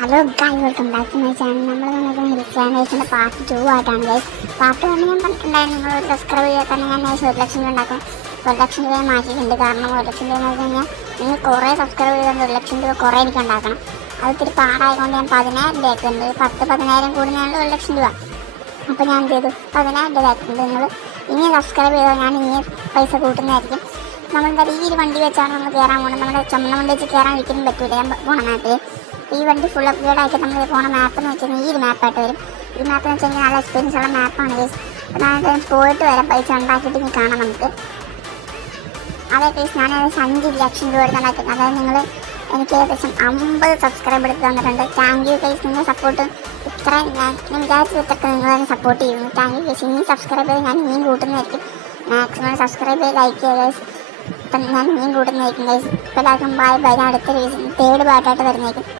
Hello guys, welcome back to my channel. നമ്മൾ നോക്കുന്ന hill ക്ലൈംബേഴ്സിൻ്റെ part 2 ആയിട്ടാണ് ഗൈസ്. പാർട്ട് 1 ഞാൻ പറഞ്ഞിട്ടുണ്ടായിരുന്നു, നിങ്ങൾ ഒരു സബ്സ്ക്രൈബ് ചെയ്താൽ തന്നെ ഞാൻ 1,00,000 രൂപ ഉണ്ടാക്കും. 1,00,000 രൂപ മാറ്റിയിട്ടുണ്ട്. കാരണം 1,00,000 രൂപ എന്ന് വെച്ച് കഴിഞ്ഞാൽ നിങ്ങൾ കുറേ സബ്സ്ക്രൈബ് ചെയ്താൽ 1,00,000 രൂപ കുറേ എനിക്ക് ഉണ്ടാക്കണം. അത് ഇത്തിരി പാടായതുകൊണ്ട് ഞാൻ 10,000 രൂപ ആക്കുന്നുണ്ട്. 10,000 കൂടി ഞാൻ 1,00,000 രൂപ. അപ്പോൾ ഞാൻ എന്ത് ചെയ്തു, 10,000 രൂപ ആക്കുന്നുണ്ട്. നിങ്ങൾ ഇനി സബ്സ്ക്രൈബ് ചെയ്താൽ ഞാൻ ഇനി പൈസ കൂട്ടുന്നതായിരിക്കും. നമ്മളെന്തായാലും ഈ ഒരു വണ്ടി വെച്ചാണ് നമ്മൾ കയറാൻ പോകുന്നത്. നമ്മുടെ ചുമന്ന വണ്ടി വെച്ച് കയറാൻ ഒരിക്കലും പറ്റൂല. ഞാൻ പോണ മാപ്പിൽ ഈ വണ്ടി ഫുൾ അപ്ഗ്രേഡ് ആക്കി നമ്മൾ പോണ മാപ്പ് എന്ന് വെച്ചാൽ ഈ ഒരു മാപ്പായിട്ട് വരും. ഈ മാപ്പ് എന്ന് വെച്ചാൽ നല്ല എക്സ്പീരിയൻസ് ഉള്ള മാപ്പാണ് ഗൈസ്. അപ്പോൾ ഞാൻ പോയിട്ട് വരാം, പൈസ ഉണ്ടാക്കിയിട്ട് ഇനി കാണാം നമുക്ക്. അതെ ഗൈസ്, ഞാനത് 5,00,000 രൂപ ഉണ്ടാക്കിയിട്ടുണ്ട്. അതായത് നിങ്ങൾ എനിക്ക് ഏകദേശം 50 സബ്സ്ക്രൈബ് എടുത്ത് തന്നിട്ടുണ്ട്. താങ്ക് യു ഗൈസ്, നിങ്ങളുടെ സപ്പോർട്ട് ഇത്ര ഞാൻ വിചാരിച്ചതൊക്കെ നിങ്ങൾ തന്നെ സപ്പോർട്ട് ചെയ്യുന്നു. Thank you guys. ഇനി സബ്സ്ക്രൈബ് ചെയ്ത് ഞാൻ ഇനിയും കൂട്ടുന്നതായിരിക്കും. മാക്സിമം സബ്സ്ക്രൈബ് ചെയ്ത് ലൈക്ക് ചെയ്യുക ഗൈസ്. അപ്പം ഞാൻ ഇനിയും കൂട്ടുന്നതായിരിക്കും ഗൈസ്. ഇപ്പോൾ എല്ലാവർക്കും ബൈ ബൈ. അടുത്ത 3rd പാർട്ടായിട്ട് വരുന്നതായിരിക്കും.